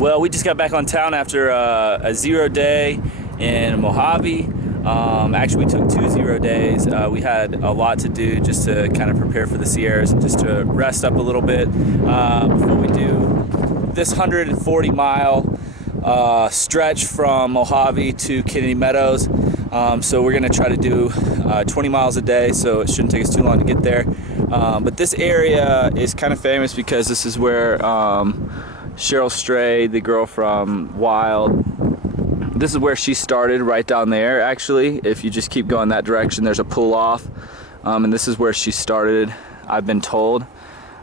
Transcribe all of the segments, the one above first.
Well, we just got back on town after a 0 day in Mojave. Actually, we took 2 0 days. We had a lot to do just to kind of prepare for the Sierras and just to rest up a little bit before we do this 140-mile stretch from Mojave to Kennedy Meadows. So we're going to try to do 20 miles a day, so it shouldn't take us too long to get there. But this area is kind of famous because this is where Cheryl Stray, the girl from Wild, this is where she started, right down there. Actually, if you just keep going that direction, there's a pull off, and this is where she started, I've been told,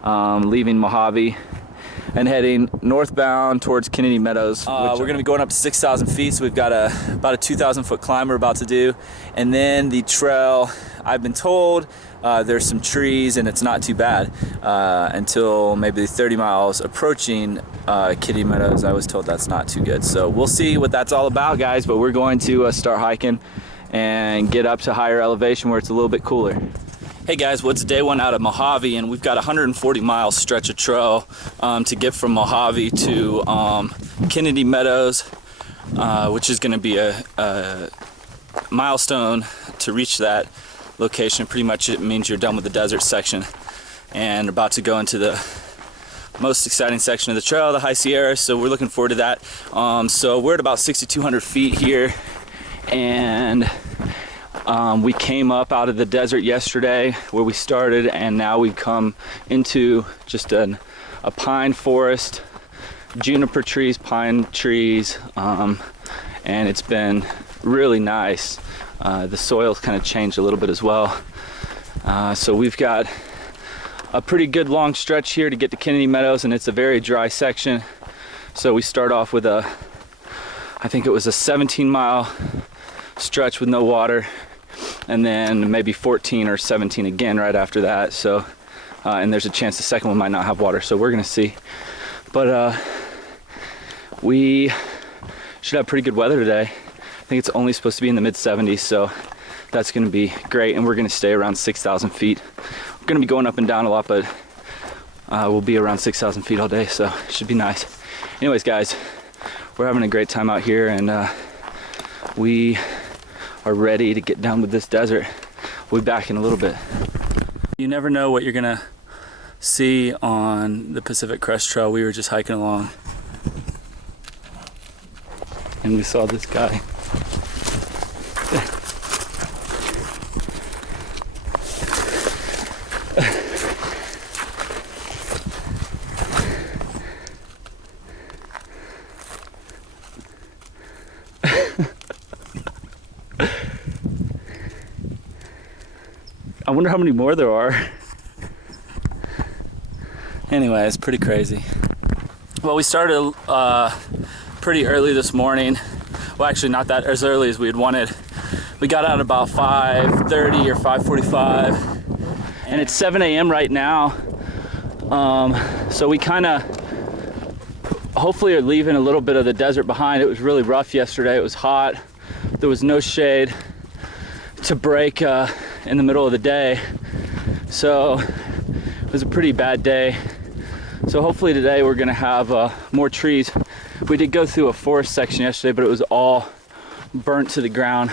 leaving Mojave and heading northbound towards Kennedy Meadows. We're going to be going up to 6,000 feet, so we've got about a 2,000 foot climb we're about to do. And then the trail, I've been told, there's some trees and it's not too bad until maybe 30 miles approaching Kennedy Meadows. I was told that's not too good. So we'll see what that's all about, guys, but we're going to start hiking and get up to higher elevation where it's a little bit cooler. Hey guys, well, it's day 1 out of Mojave, and we've got a 140-mile stretch of trail to get from Mojave to Kennedy Meadows, which is going to be a milestone to reach that location. Pretty much it means you're done with the desert section and about to go into the most exciting section of the trail, the High Sierra, so we're looking forward to that. So we're at about 6,200 feet here, and we came up out of the desert yesterday where we started, and now we've come into just a pine forest, juniper trees, pine trees, and it's been really nice. The soil's kind of changed a little bit as well. So we've got a pretty good long stretch here to get to Kennedy Meadows, and it's a very dry section. So we start off with I think it was a 17-mile stretch with no water, and then maybe 14 or 17 again right after that. So and there's a chance the second one might not have water, so we're gonna see. But we should have pretty good weather today. I think it's only supposed to be in the mid-70s, so that's gonna be great, and we're gonna stay around 6,000 feet. We're gonna be going up and down a lot, but we'll be around 6,000 feet all day, so it should be nice. Anyways, guys, we're having a great time out here, and we are ready to get down with this desert. We'll be back in a little bit. You never know what you're gonna see on the Pacific Crest Trail. We were just hiking along, and we saw this guy. I wonder how many more there are. Anyway, it's pretty crazy. Well, we started pretty early this morning. Well, actually not that as early as we had wanted. We got out about 5:30 or 5:45, and it's 7 a.m. right now. So we kind of hopefully are leaving a little bit of the desert behind. It was really rough yesterday. It was hot. There was no shade to break in the middle of the day, so it was a pretty bad day. So hopefully today we're gonna have more trees. We did go through a forest section yesterday, but it was all burnt to the ground.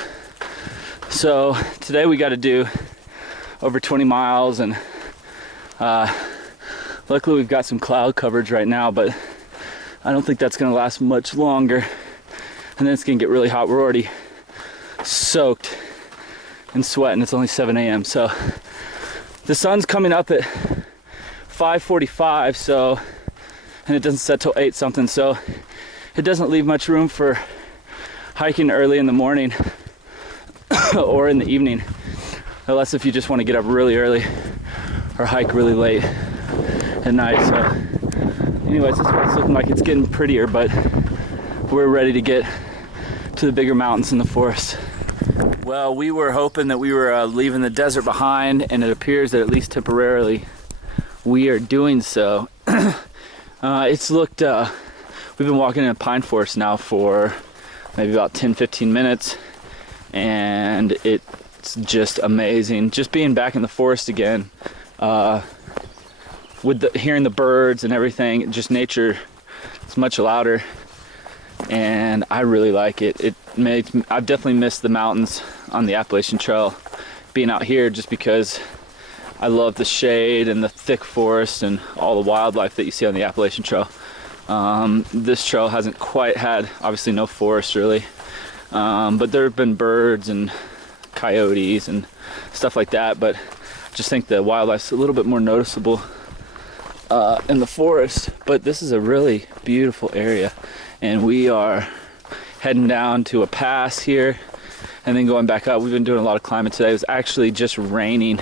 So today we got to do over 20 miles, and luckily we've got some cloud coverage right now, but I don't think that's gonna last much longer, and then it's gonna get really hot. We're already soaked and sweating. It's only 7 a.m. so the sun's coming up at 5:45, so, and it doesn't set till 8 something, so it doesn't leave much room for hiking early in the morning or in the evening, unless if you just want to get up really early or hike really late at night. So anyways, this is what it's looking like. It's getting prettier, but we're ready to get to the bigger mountains in the forest. Well, we were hoping that we were leaving the desert behind, and it appears that at least temporarily we are doing so. It's looked, we've been walking in a pine forest now for maybe about 10-15 minutes, and it's just amazing. Just being back in the forest again, with hearing the birds and everything, just nature It's much louder, and I really like it. I've definitely missed the mountains on the Appalachian Trail being out here, just because I love the shade and the thick forest and all the wildlife that you see on the Appalachian Trail. This trail hasn't quite had, obviously, no forest really, but there have been birds and coyotes and stuff like that, but I just think the wildlife's a little bit more noticeable in the forest. But this is a really beautiful area, and we are heading down to a pass here and then going back up. We've been doing a lot of climbing today. It was actually just raining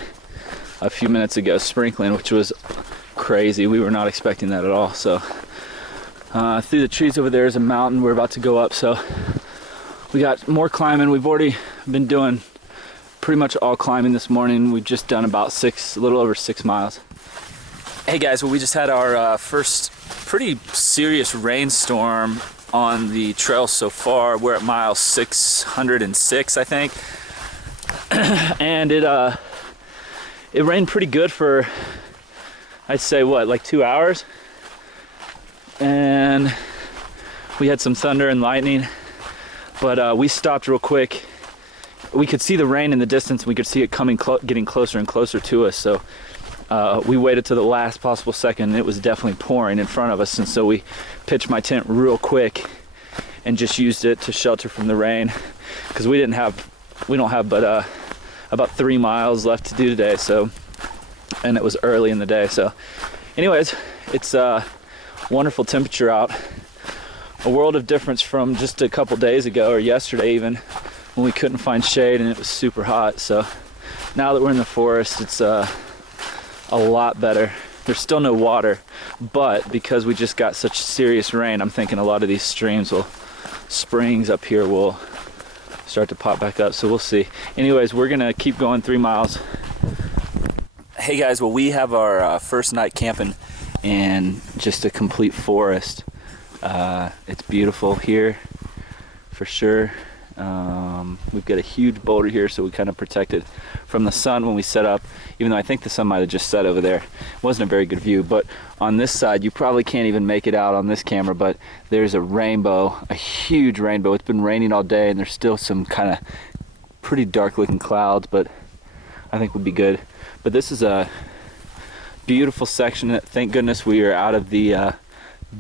a few minutes ago, sprinkling, which was crazy. We were not expecting that at all. So through the trees over there is a mountain we're about to go up, so we got more climbing. We've already been doing pretty much all climbing this morning. We've just done about a little over 6 miles. Hey guys, well, we just had our first pretty serious rainstorm on the trail so far. We're at mile 606, I think. And it rained pretty good for, I'd say, what, like 2 hours? And we had some thunder and lightning, but we stopped real quick. We could see the rain in the distance. We could see it coming, getting closer and closer to us. So we waited to the last possible second, and it was definitely pouring in front of us. And so we pitched my tent real quick and just used it to shelter from the rain, because we don't have but about 3 miles left to do today. So, and it was early in the day. So anyways, it's wonderful temperature out. A world of difference from just a couple days ago, or yesterday even, when we couldn't find shade and it was super hot. So now that we're in the forest, it's a lot better. There's still no water, but because we just got such serious rain, I'm thinking a lot of these springs up here will start to pop back up, so we'll see. Anyways, we're gonna keep going 3 miles. Hey guys, well, we have our first night camping in just a complete forest. It's beautiful here for sure. We've got a huge boulder here, so we kind of protected from the sun when we set up, even though I think the sun might have just set over there. It wasn't a very good view, but on this side, you probably can't even make it out on this camera, but there's a rainbow, a huge rainbow. It's been raining all day, and there's still some kind of pretty dark looking clouds, but I think would be good. But this is a beautiful section. Thank goodness we are out of the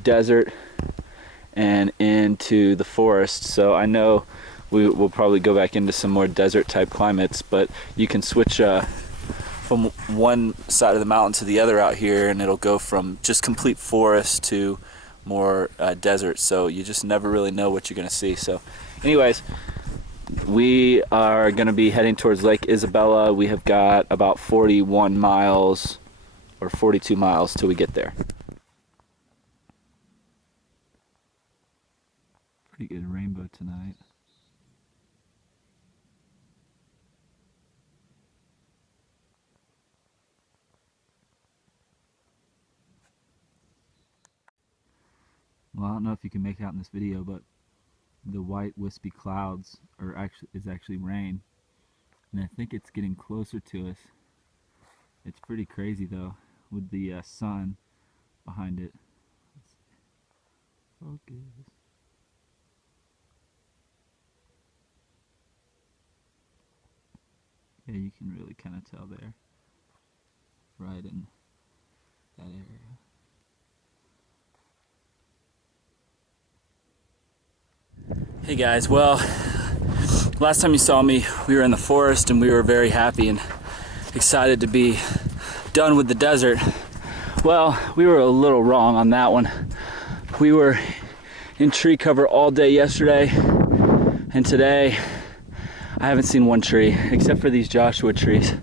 desert and into the forest. So I know we will probably go back into some more desert type climates, but you can switch from one side of the mountain to the other out here, and it'll go from just complete forest to more desert. So you just never really know what you're gonna see. So anyways, we are gonna be heading towards Lake Isabella. We have got about 41 miles or 42 miles till we get there. Pretty good rainbow tonight. Well, I don't know if you can make it out in this video, but the white wispy clouds is actually rain, and I think it's getting closer to us. It's pretty crazy though, with the sun behind it. Focus. Yeah, you can really kind of tell there, right in that area. Hey guys, well, last time you saw me, we were in the forest and we were very happy and excited to be done with the desert. Well, we were a little wrong on that one. We were in tree cover all day yesterday, and today I haven't seen one tree except for these Joshua trees.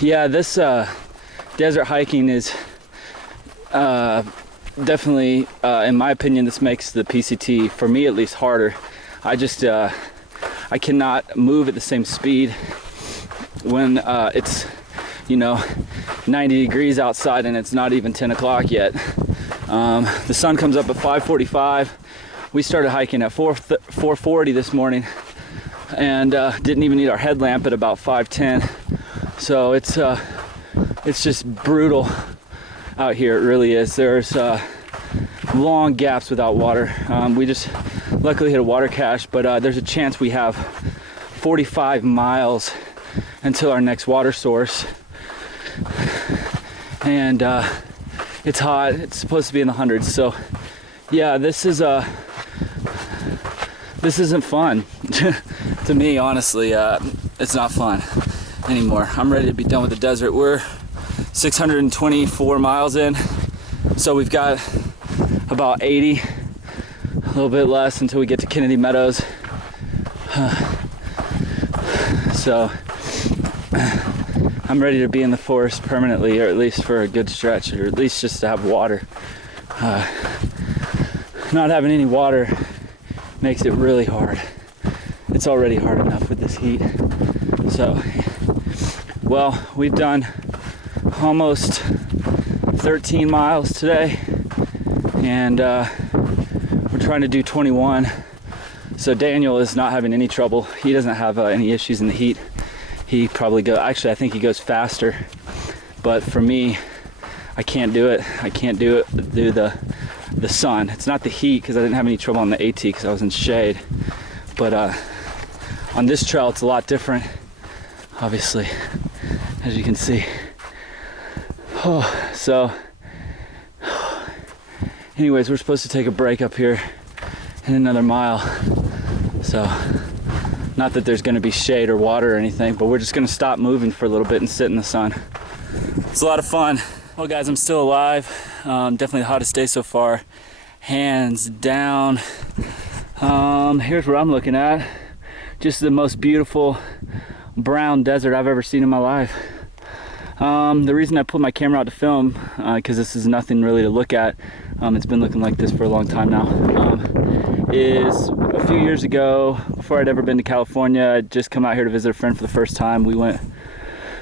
Yeah, this desert hiking is definitely, in my opinion, this makes the PCT, for me at least, harder. I just, I cannot move at the same speed when it's, you know, 90 degrees outside and it's not even 10 o'clock yet. The sun comes up at 5:45. We started hiking at 4:40 this morning, and didn't even need our headlamp at about 5:10. So it's just brutal. out here. It really is. There's long gaps without water. We just luckily hit a water cache, but there's a chance we have 45 miles until our next water source. And it's hot. It's supposed to be in the hundreds. So yeah, this isn't fun to me, honestly. It's not fun anymore. I'm ready to be done with the desert. We're 624 miles in, so we've got about 80, a little bit less until we get to Kennedy Meadows. So I'm ready to be in the forest permanently, or at least for a good stretch, or at least just to have water. Not having any water makes it really hard. It's already hard enough with this heat. So, well, we've done almost 13 miles today, and we're trying to do 21. So Daniel is not having any trouble. He doesn't have any issues in the heat. He probably actually I think he goes faster, but for me, I can't do it. I can't do it due to the sun. It's not the heat, because I didn't have any trouble on the AT because I was in shade, but on this trail it's a lot different, obviously, as you can see. So anyways, we're supposed to take a break up here in another mile, so not that there's going to be shade or water or anything, but we're just going to stop moving for a little bit and sit in the sun. It's a lot of fun. Well guys, I'm still alive. Definitely the hottest day so far, hands down. Here's what I'm looking at. Just the most beautiful brown desert I've ever seen in my life. The reason I pulled my camera out to film, because this is nothing really to look at, it's been looking like this for a long time now, is a few years ago, before I'd ever been to California, I'd just come out here to visit a friend for the first time. We went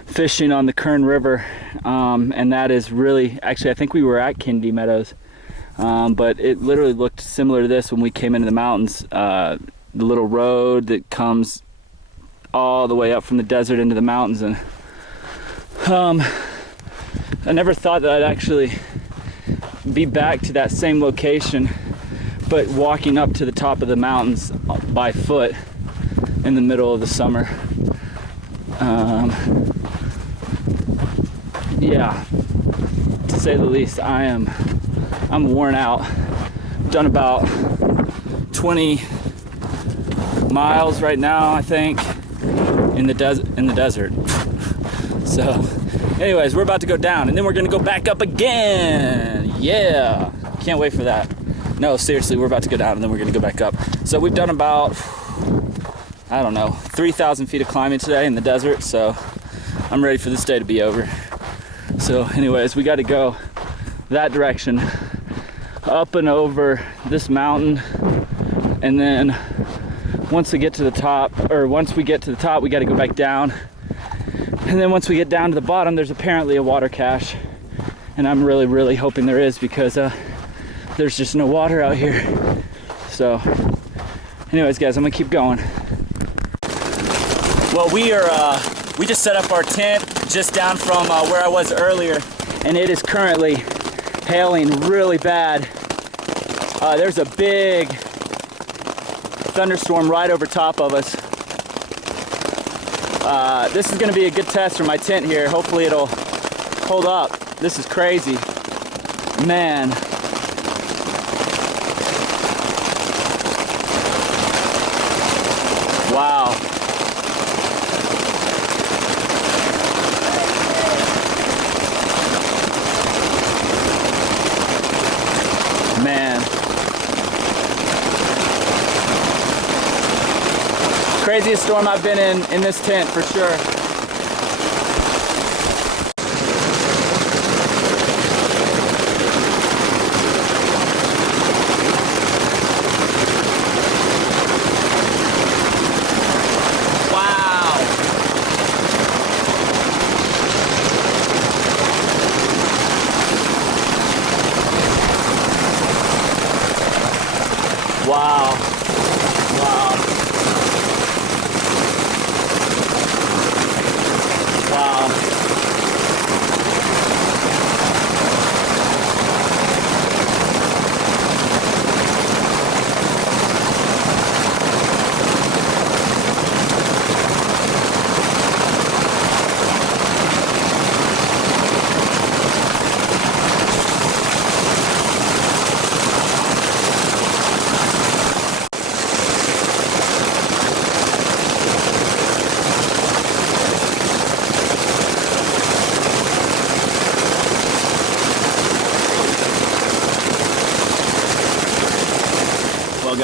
fishing on the Kern River, and that is really, actually I think we were at Kennedy Meadows, but it literally looked similar to this when we came into the mountains. The little road that comes all the way up from the desert into the mountains, and I never thought that I'd actually be back to that same location, but walking up to the top of the mountains by foot in the middle of the summer. Yeah, to say the least, I'm worn out. Done about 20 miles right now, I think, in the desert. So anyways, we're about to go down, and then we're gonna go back up again. Yeah, can't wait for that. No, seriously, we're about to go down, and then we're gonna go back up. So we've done about, I don't know, 3,000 feet of climbing today in the desert, so I'm ready for this day to be over. So anyways, we got to go that direction, up and over this mountain, and then once we get to the top, we got to go back down. And then once we get down to the bottom, there's apparently a water cache, and I'm really, really hoping there is, because there's just no water out here. So anyways guys, I'm gonna keep going. Well, we just set up our tent just down from where I was earlier, and it is currently hailing really bad. There's a big thunderstorm right over top of us. This is going to be a good test for my tent here. Hopefully it'll hold up. This is crazy. Man. Wow. Man. Craziest storm I've been in this tent for sure. Wow. Wow. Wow.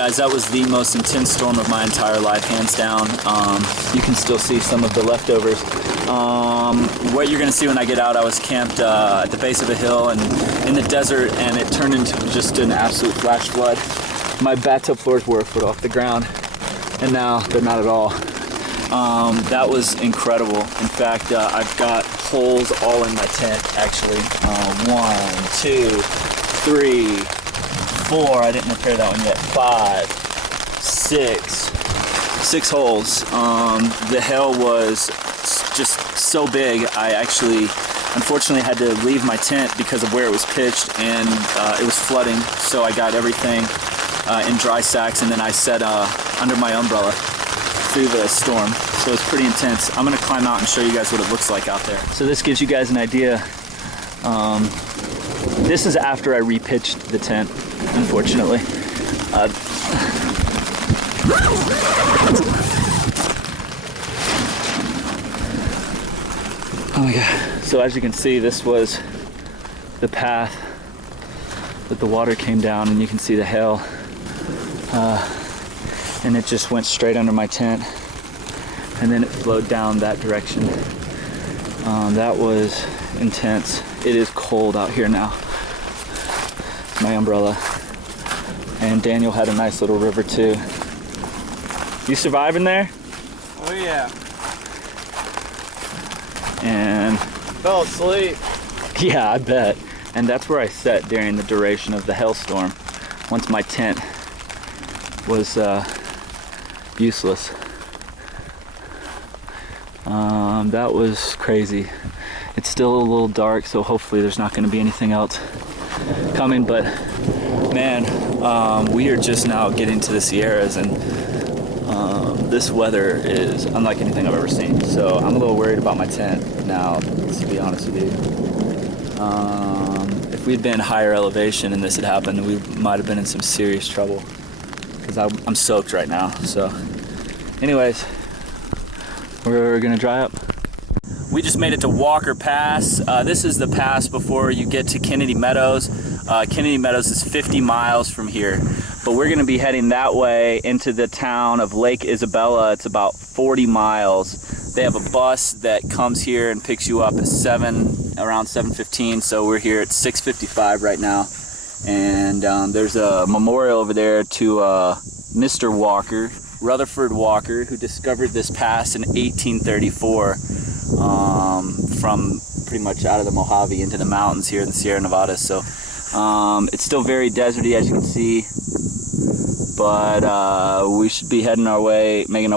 guys, that was the most intense storm of my entire life, hands down. You can still see some of the leftovers. What you're gonna see when I get out, I was camped at the base of a hill and in the desert, and it turned into just an absolute flash flood. My bathtub floors were a foot off the ground, and now they're not at all. That was incredible. In fact, I've got holes all in my tent, actually. 1, 2, 3, 4, I didn't repair that one yet, 5, 6 holes. The hail was just so big, I actually, unfortunately, had to leave my tent because of where it was pitched, and it was flooding, so I got everything in dry sacks, and then I set under my umbrella through the storm. So it's pretty intense. I'm gonna climb out and show you guys what it looks like out there. So this gives you guys an idea. This is after I repitched the tent, unfortunately. Oh my God. So as you can see, this was the path that the water came down, and you can see the hail. And it just went straight under my tent, and then it flowed down that direction. That was intense. It is cold out here now. My umbrella. And Daniel had a nice little river too. You surviving there? Oh yeah. And fell asleep. Yeah, I bet. And that's where I sat during the duration of the hailstorm. Once my tent was useless. That was crazy. It's still a little dark, so hopefully there's not going to be anything else coming, but man, we are just now getting to the Sierras, and this weather is unlike anything I've ever seen, so I'm a little worried about my tent now, to be honest with you. If we'd been higher elevation and this had happened, we might have been in some serious trouble, because I'm soaked right now. So anyways, we're gonna dry up. We just made it to Walker Pass. This is the pass before you get to Kennedy Meadows. Kennedy Meadows is 50 miles from here, but we're gonna be heading that way into the town of Lake Isabella. It's about 40 miles. They have a bus that comes here and picks you up at around 7:15, so we're here at 6:55 right now. And there's a memorial over there to Mr. Walker, Rutherford Walker, who discovered this pass in 1834 from pretty much out of the Mojave into the mountains here in the Sierra Nevadas. So it's still very deserty, as you can see, but we should be making our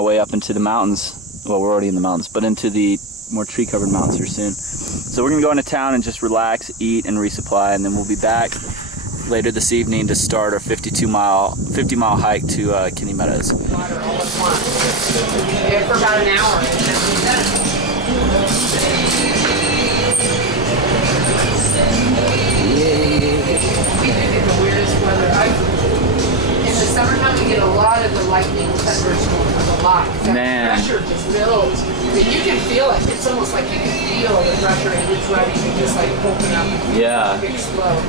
way up into the mountains. Well, we're already in the mountains, but into the more tree-covered mountains here soon. So we're gonna go into town and just relax, eat, and resupply, and then we'll be back later this evening to start our 50 mile hike to Kennedy Meadows. Water all at once. For about an hour. We do get the weirdest weather. In the summertime, we get a lot of the lightning thunderstorms, a lot. That pressure just builds. But you can feel it. It's almost like you can feel the pressure, and it's ready to just like open up. Yeah. Explode.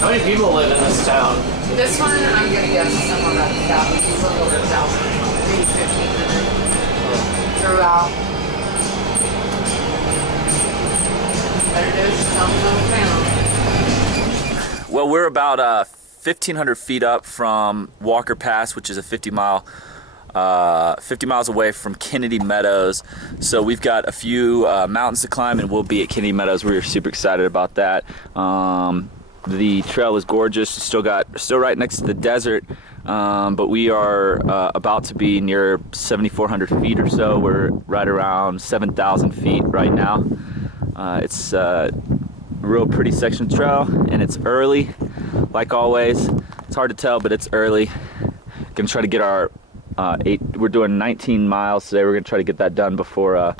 How many people live in this town? This one, I'm gonna guess somewhere around 1,000. It's a little over 1,000, maybe 1,500 throughout. There it is. It's on the town. Well, we're about 1,500 feet up from Walker Pass, which is a 50 miles away from Kennedy Meadows. So we've got a few mountains to climb, and we'll be at Kennedy Meadows. We're super excited about that. The trail is gorgeous. It's still right next to the desert, but we are about to be near 7,400 feet or so. We're right around 7,000 feet right now. It's a real pretty section of trail, and it's early, like always. It's hard to tell, but it's early. Gonna try to get our we're doing 19 miles today. We're gonna try to get that done before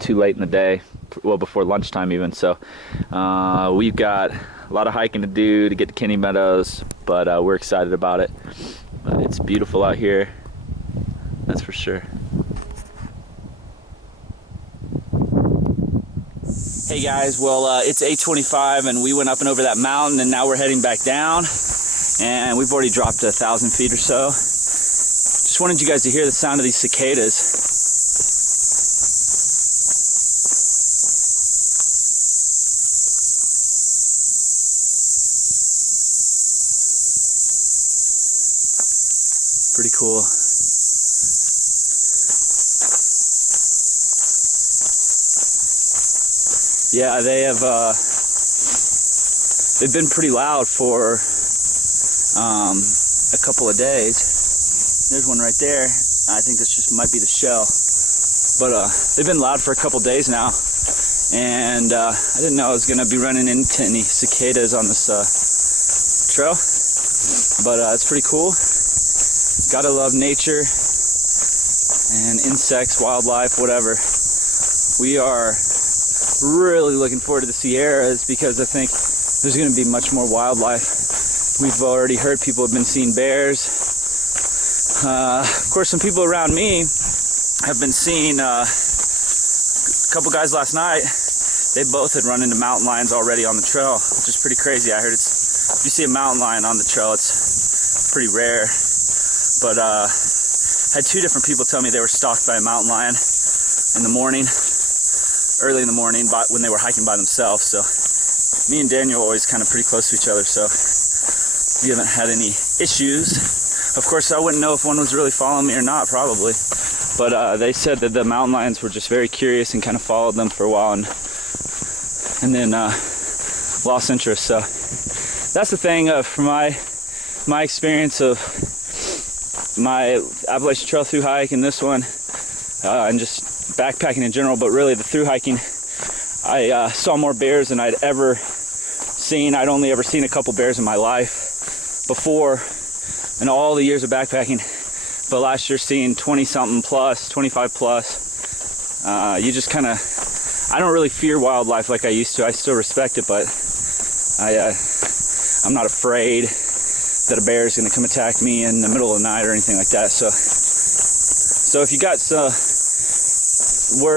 too late in the day, well, before lunchtime even. So we've got a lot of hiking to do to get to Kennedy Meadows, but we're excited about it. It's beautiful out here, that's for sure. Hey guys, well it's 8:25 and we went up and over that mountain, and now we're heading back down. and we've already dropped 1,000 feet or so. Just wanted you guys to hear the sound of these cicadas. Pretty cool. Yeah, they've been pretty loud for a couple of days. There's one right there. I think this just might be the shell. But they've been loud for a couple days now. And I didn't know I was going to be running into any cicadas on this trail. But it's pretty cool. Gotta love nature and insects, wildlife, whatever. We are really looking forward to the Sierras because I think there's going to be much more wildlife. We've already heard people have been seeing bears. Of course, some people around me have been seeing a couple guys last night. They both had run into mountain lions already on the trail, which is pretty crazy. I heard if you see a mountain lion on the trail, it's pretty rare. But had two different people tell me they were stalked by a mountain lion in the morning, early in the morning, when they were hiking by themselves. So me and Daniel are always kind of pretty close to each other, so we haven't had any issues. Of course, I wouldn't know if one was really following me or not, probably. But they said that the mountain lions were just very curious and kind of followed them for a while and then lost interest. So that's the thing from my experience of my Appalachian Trail through hike and this one, and just backpacking in general, but really the through hiking, I saw more bears than I'd ever seen. I'd only ever seen a couple bears in my life before in all the years of backpacking, but last year seeing 20-something plus, 25 plus, you just kind of, I don't really fear wildlife like I used to. I still respect it, but I'm not afraid that a bear is going to come attack me in the middle of the night or anything like that. So if you got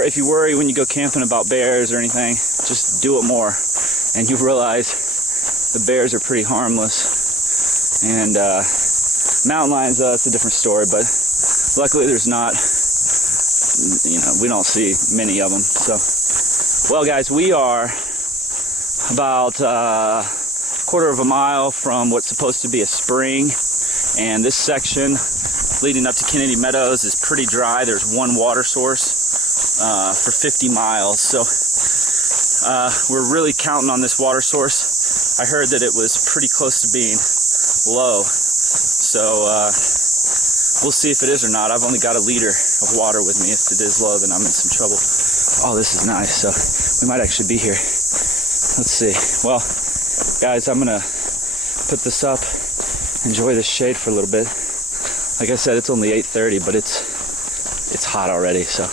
if you worry when you go camping about bears or anything, just do it more, and you realize the bears are pretty harmless. And mountain lions, it's a different story, but luckily there's not. We don't see many of them. So, well, guys, we are about quarter of a mile from what's supposed to be a spring, and this section leading up to Kennedy Meadows is pretty dry. There's one water source for 50 miles, so we're really counting on this water source. I heard that it was pretty close to being low, so we'll see if it is or not. I've only got a liter of water with me. If it is low, then I'm in some trouble. Oh, this is nice, so we might actually be here. Let's see. Well, guys, I'm gonna put this up, enjoy the shade for a little bit. Like I said, it's only 8:30, but it's hot already, so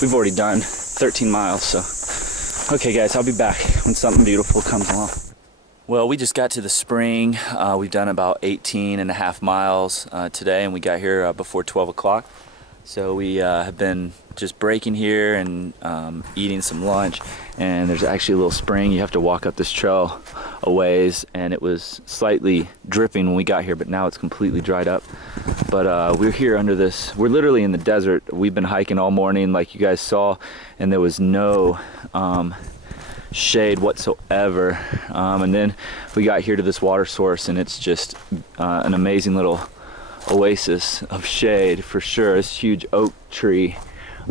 we've already done 13 miles. So, okay, guys, I'll be back when something beautiful comes along. Well, we just got to the spring. We've done about 18.5 miles today, and we got here before 12 o'clock. So we have been just breaking here and eating some lunch, and there's actually a little spring. You have to walk up this trail a ways, and it was slightly dripping when we got here, but now it's completely dried up. But we're here under this, we're literally in the desert. We've been hiking all morning like you guys saw, and there was no shade whatsoever. And then we got here to this water source, and it's just an amazing little oasis of shade for sure. This huge oak tree.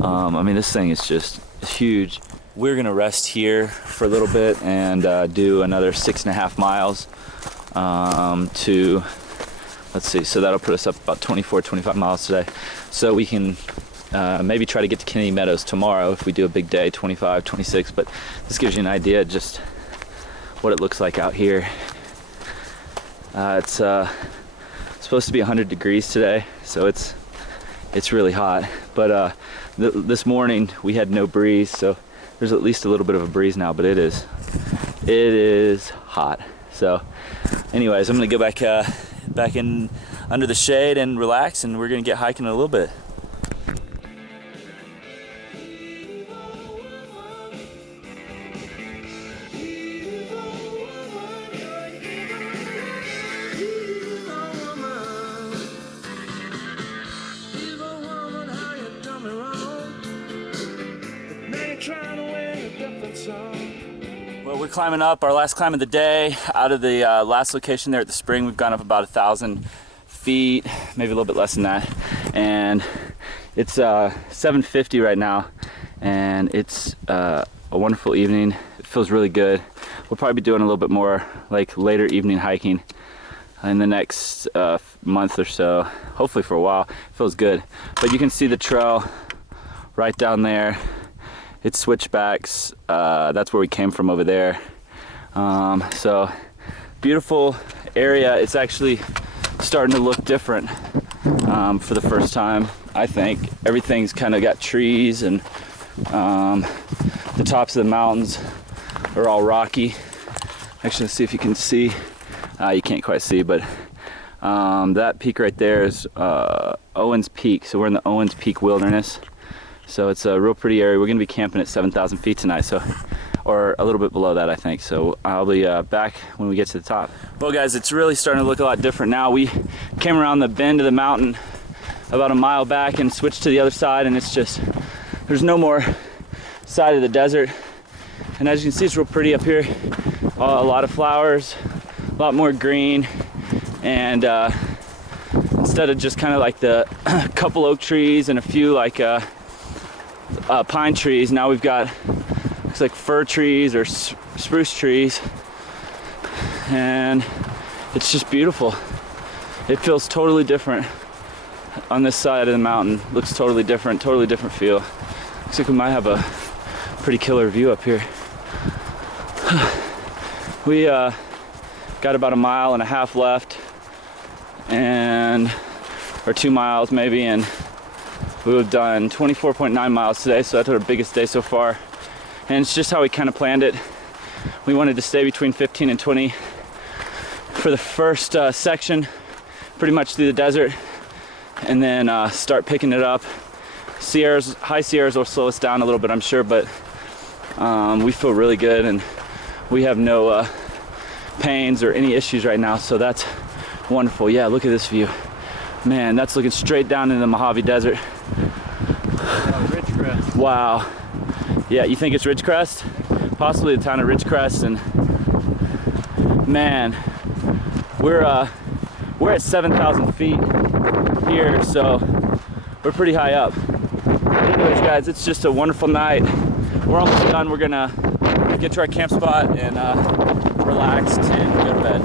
I mean, this thing is just huge. We're gonna rest here for a little bit and do another 6.5 miles to, let's see, so that'll put us up about 24-25 miles today. So we can maybe try to get to Kennedy Meadows tomorrow if we do a big day, 25, 26, but this gives you an idea just what it looks like out here. It's supposed to be 100 degrees today, so it's really hot. But this morning we had no breeze, so there's at least a little bit of a breeze now, but it is hot. So anyways, I'm gonna go back in under the shade and relax, and we're gonna get hiking in a little bit. climbing up, our last climb of the day. Out of the last location there at the spring, we've gone up about 1,000 feet, maybe a little bit less than that. And it's 7:50 right now, and it's a wonderful evening. It feels really good. We'll probably be doing a little bit more like later evening hiking in the next month or so, hopefully for a while. It feels good. But you can see the trail right down there. It's Zpacks. That's where we came from over there. So beautiful area. It's actually starting to look different for the first time, I think. Everything's kind of got trees, and the tops of the mountains are all rocky. Actually, let's see if you can see. You can't quite see, but that peak right there is Owens Peak. So we're in the Owens Peak Wilderness. So it's a real pretty area. We're gonna be camping at 7,000 feet tonight, so, or a little bit below that, I think. So I'll be back when we get to the top. Well guys, it's really starting to look a lot different now. We came around the bend of the mountain about a mile back and switched to the other side, and it's just, there's no more side of the desert. And as you can see, it's real pretty up here. A lot of flowers, a lot more green, and instead of just kind of like the couple oak trees and a few like pine trees, now we've got looks like fir trees or spruce trees, and it's just beautiful. It feels totally different on this side of the mountain. Looks totally different feel. Looks like we might have a pretty killer view up here. We got about 1.5 miles left, and or 2 miles maybe, and we've done 24.9 miles today, so that's our biggest day so far. And it's just how we kind of planned it. We wanted to stay between 15 and 20 for the first section, pretty much through the desert, and then start picking it up. High Sierras will slow us down a little bit, I'm sure, but we feel really good, and we have no pains or any issues right now, so that's wonderful. Yeah, look at this view. Man, that's looking straight down into the Mojave Desert. Ridgecrest. Wow. Yeah, you think it's Ridgecrest? Possibly the town of Ridgecrest, and man, we're at 7,000 feet here, so we're pretty high up. But anyways, guys, it's just a wonderful night. We're almost done. We're gonna get to our camp spot and relax and go to bed.